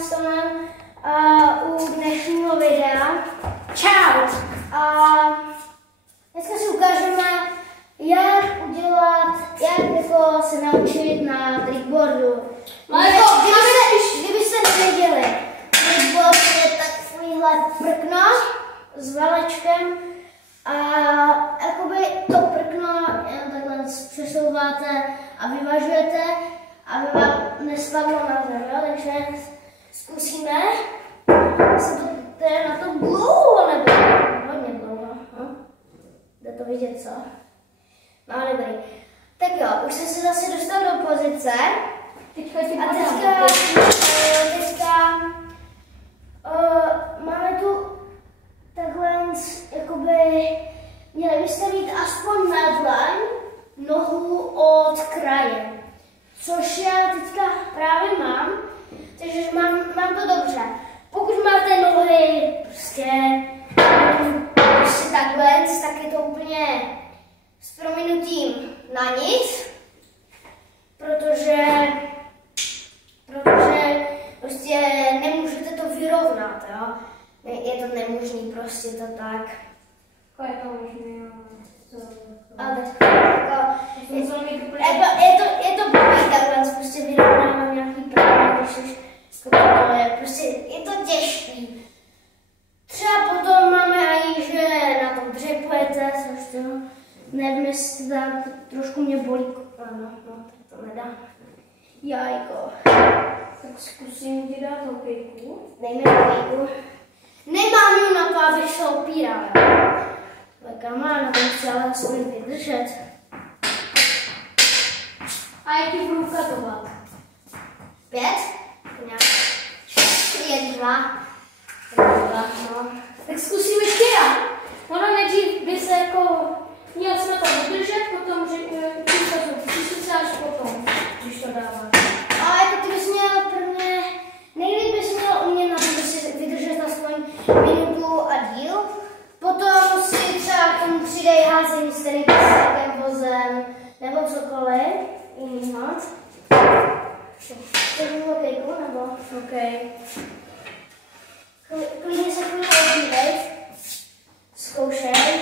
s Tomem u dnešního videa. Čau! Dneska si ukážeme, jak jako se naučit na trickboardu. Kdybyste nevěděli, trickboard je takovýhle prkno s valečkem a jakoby to prkno takhle přesouváte a vyvažujete, aby vám nespadlo na zem, takže zkusíme. To je na to dlouho, nebo hodně dlouho. Jde to vidět, co? No, dobrý. Tak jo, už jsem se zase dostal do pozice. Teďka máme tu takhle, jakoby, měli byste mít aspoň na dlaň nohu od kraje. Což já teďka právě mám, takže mám to dobře. Pokud máte nohy prostě takhle, tak je to úplně s prominutím na nic, protože prostě nemůžete to vyrovnat, jo. Je to nemožný prostě to tak. Je to možný, je to blbý takhle, prostě vyrovnávám nějaký právě, když prostě je to těžký. Třeba potom máme i, že na tom dřepujete, což to nevím, jestli to trošku mě bolí. No, to nedá. Jajko. Tak zkusím ti dát hokejku. Dej mi hokejku. Nemám ji na to, abych se opírala. Tak má na tom chci ale aspoň vydržet. A jak ti budu ukazovat? 5? Nějak 1, 2, no. Tak zkusím ještě já. Ono nejdřív by se jako měl jsme to vydržet, potom přistat se až potom, když to dáváš. Ale jako ty bys měl prvně, nejlíp bys měl umět na to, si vydržet aspoň minutu a díl. Potom si třeba k tomu přidej házení s nějakým vozem nebo cokoliv jinýho. Chceš hokejku nebo? OK. Klidně se chvíli odbívej. Zkoušej.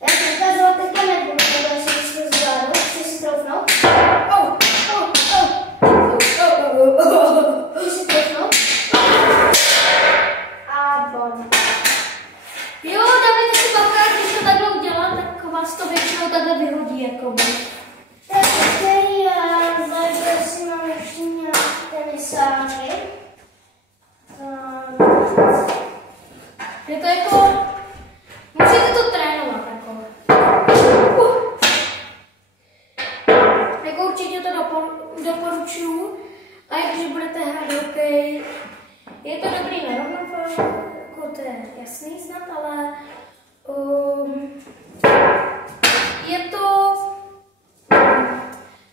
Já ti ukázala teďka nebudu, nebo si to zvládnu. Chci si troufnout. Chci si troufnout. A bon. Jo, dávajte si bacha, když to takhle udělám, tak vás to většinou takhle vyhodí, jakoby. Tak okej, zajde si mám ještě nějaké tenisáky. Je to jako, musíte to trénovat, jako. Jako určitě to doporučuju. A když budete hrát hokej, je to dobrý na rovnováhu, jako to je jasný snad, ale je to,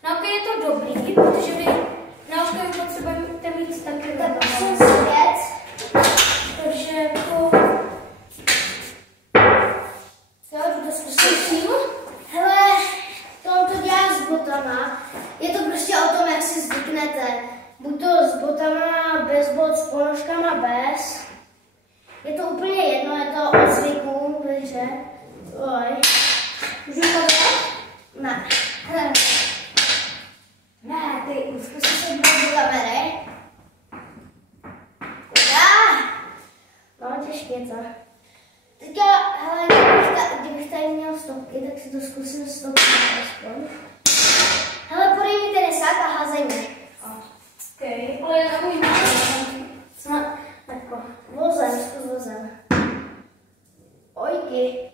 na hokej je to dobrý, protože vy na hokej potřebujete mít taky Tak takže jako, jo, jdu to zkusím. Hele, to dělám s botama. Je to prostě o tom, jak si zvyknete. Buď to s botama, bez bot, s ponožkama, bez. Je to úplně jedno, je to od zvyku, takže. Oj. můžu ukázat? Ne. Ne, ty zkusíš se dívat do kamery. No, těžké to. Teďka, hele, kdybych tady měl stopky, tak si to zkusím stopky aspoň. Hele, podej mi tenisák a házej mi. OK, ale já nevím, Snad, jako, vozem, zkus vozem. Ojky.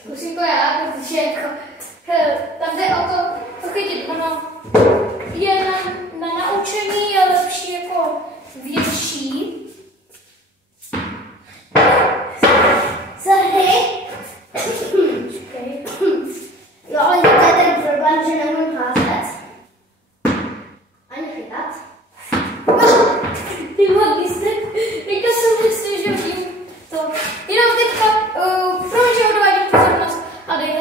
zkusím to já, protože jako, tam jde o to chytit, ono je na naučení je lepší jako větší. Sorry. Jo, ale to je ten problém, že nemůžu házet. Ani chytat. Ty magistr, teďka jsem myslel, že vidím to. Jenom teďka, promiň, že odvádím pozornost a dej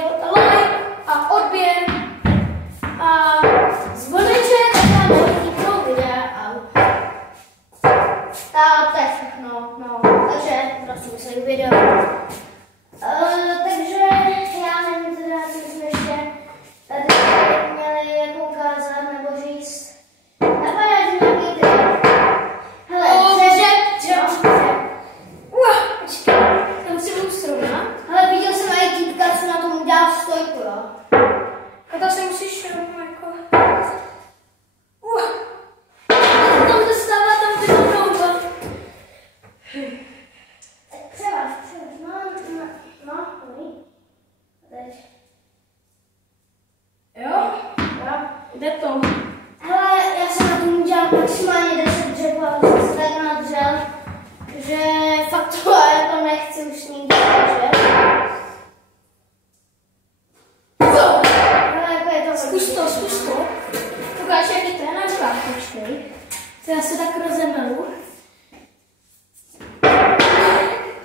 To já se tak rozemelu.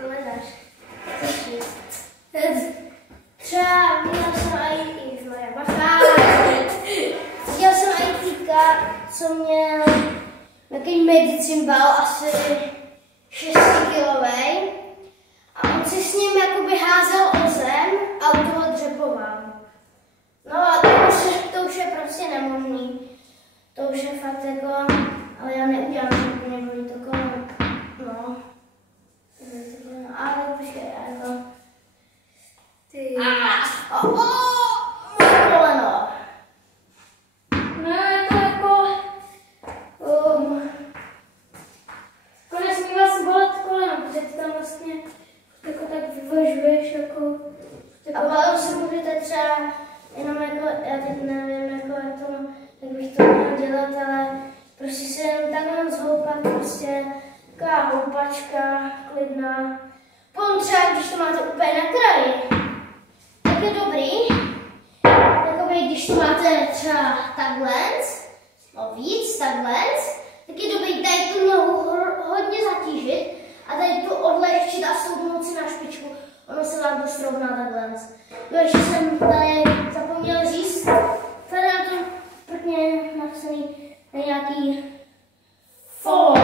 Hledáš. Třeba měla jsem i moje bacha. Viděl jsem i týka, co měl takový medicín bal, asi 6 kilovej. A on si s ním jakoby házel o zem a u toho dřepoval. No a to už je prostě nemožný. To už je fakt jako, ale já neudělám, že úplně bolí to koleno. No. Ale počkej, jako. Ty. Moje koleno. No je to jako... Konec mi vás bolet koleno, protože ty tam vlastně jako tak vyvažuješ jako... A potom si můžete třeba jenom jako, já teď nevím, jako jak bych to měl dělat, ale prostě si jenom takhle zhoupat, prostě taková houpačka, klidná. Potom třeba, když to máte úplně na kraji, tak je dobrý, takový, když to máte třeba takhle, no víc, takhle, tak je dobrý tady tu nohu hodně zatížit a tady tu odlehčit a stoupnout si na špičku. Ono se vám to srovná takhle. Jo, ještě jsem tady zapomněl říct, tady na tom prkně napsaný nějaký follow.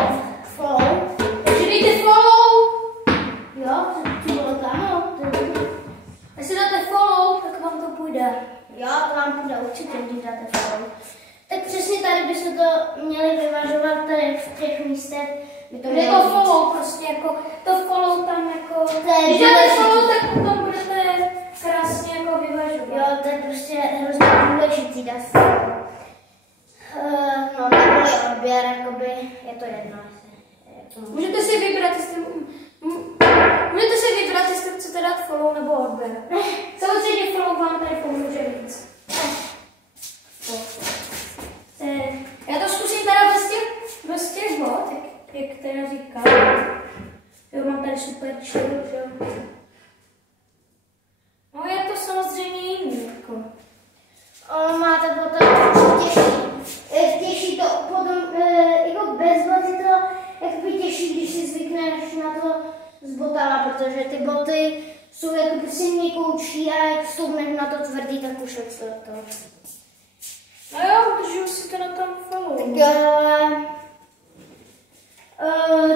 Takže dejte follow! Jo, to bylo tam, Až si dáte follow, tak vám to půjde. jo, to vám půjde určitě, když dáte follow. Tak přesně tady bychom to měli vyvažovat tady v těch místech. Je to follow, prostě jako, to follow tam jako, když dáte follow, tak potom budete krásně jako vyvažovat. Jo, to je prostě hrozně důležitý dát follow. No, neboli odběr, jakoby, je to jedno. Můžete si vybrat, jestli chcete dát follow nebo odběr. Samozřejmě follow vám tady pomůže víc. Já to zkusím teda bez těch bod, jak teda říkám. Jo, mám tady super čelo, jo. No je to samozřejmě jiný, jako. Máte potom těžší to potom, jako bez bot je to jakoby těžší, když si zvykneš na to s botama, protože ty boty jsou jakoby si měkoučí a jak vstoupneš na to tvrdý, tak už je to. No jo, držu si to na tom follow.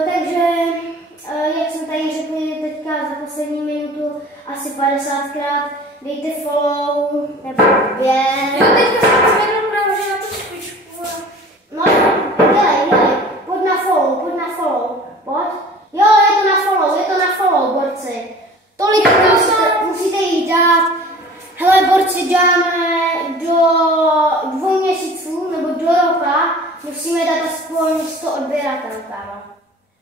Takže, jak jsem tady řekl teďka za poslední minutu, asi 50krát dejte follow nebo odběr. Jo, teďka jsem zvedl právě na tu špičku. No, dělej, pojď na follow, pojď. Jo, je to na follow, borci. Tolik musíte jich dát. Hele, borci, děláme do 2 měsíců nebo do roka, musíme dát aspoň 100 odběratelů, kámo.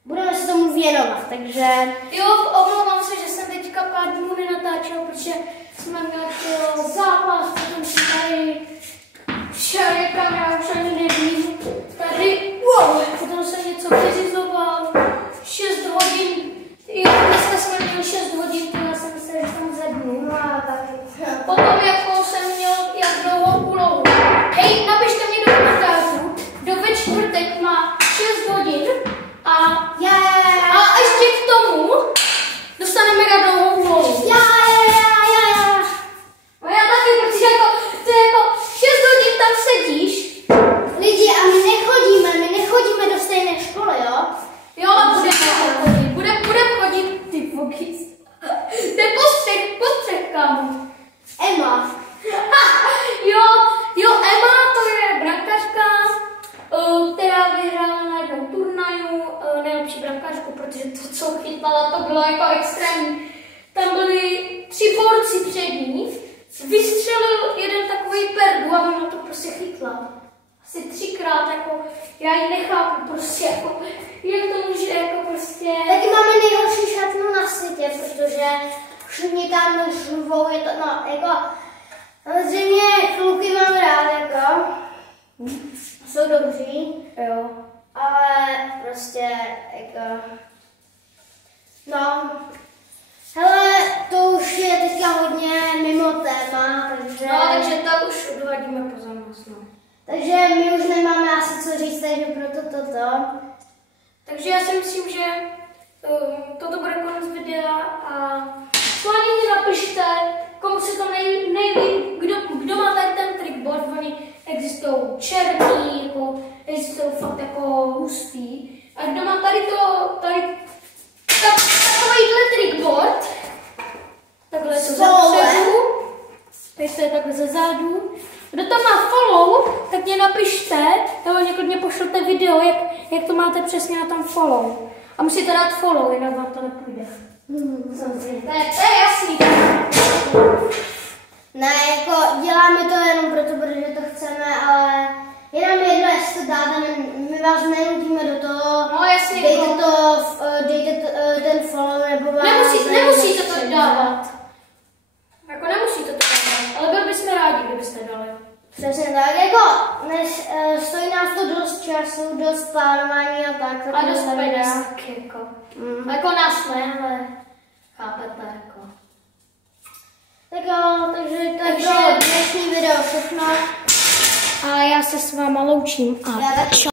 Budeme se tomu věnovat, takže... Jo, omlouvám se, že jsem teďka pár dnů nenatáčel, protože jsme měli zápas, potom jsem tady šel někam, já už ani nevím. Tady, wow, potom jsem něco vyřizoval, 6 hodin. Jo, dneska jsme měli 6 hodin, já jsem se tam zednul. No, taky. Potom jako jsem měl jak dlouhou úlohu. Hej, napište mi do komentářů, kdo ve čtvrtek má 6 hodin a ještě k tomu dostaneme na dlouhou úlohu. Já. No já taky, protože jako, to je jako 6 hodin tam sedíš. Lidi, a my nechodíme do stejné školy, jo? Jo, budeme chodit, ty pokys. To je postřeh, kámo. Emma. Jo, Emma, to je brankářka, která vyhrála na jednom turnaju nejlepší brankářku, protože to, co chytala, to bylo jako extrémní. Tam byli 3 borci před ní, vystřelil jeden takový perdu a ona to prostě chytla. Asi 3krát, jako, já ji nechápu, prostě jako, jak to může, jako prostě... Taky máme nejhorší šatnu na světě, protože všichni tam šluvou, je to, no, jako, samozřejmě kluky mám rád, jako, jsou dobří, Jo. ale prostě, jako, no, hele, to už je teďka hodně mimo téma, takže... No, takže to už odvadíme pozornost, no. Takže my už nemáme asi co co říct, takže proto toto. Takže já si myslím, že toto bude konec videa a schválně napište, komu se to nejlíbí, kdo má tady ten trickboard, oni existují černý, jako, existují fakt jako hustý. A kdo má tady takovýhle trickboard, takhle to zapředu, teď to je takhle ze zádu. Kdo tam má follow, tak mě napište, nebo mě klidně pošlete video, jak to máte přesně na tam follow. A musíte dát follow, jinak vám to nepůjde. To je jasný. Ne, jako děláme to jenom proto, protože to chceme, ale je nám jedno, jestli to dáte, my vás nenutíme do toho. No jasně. Dejte ten follow, nebo vám... Nemusíte to dávat. Jako nemusíte to dávat, ale byli bychom rádi, kdybyste dali. Přesně tak, jako stojí nás to dost času, dost plánování a tak. A dost peněz taky, jako. Jako nás ne, ale chápete, jako. Tak jo, takže to bylo dnešní video všechno. A já se s váma loučím a já taky.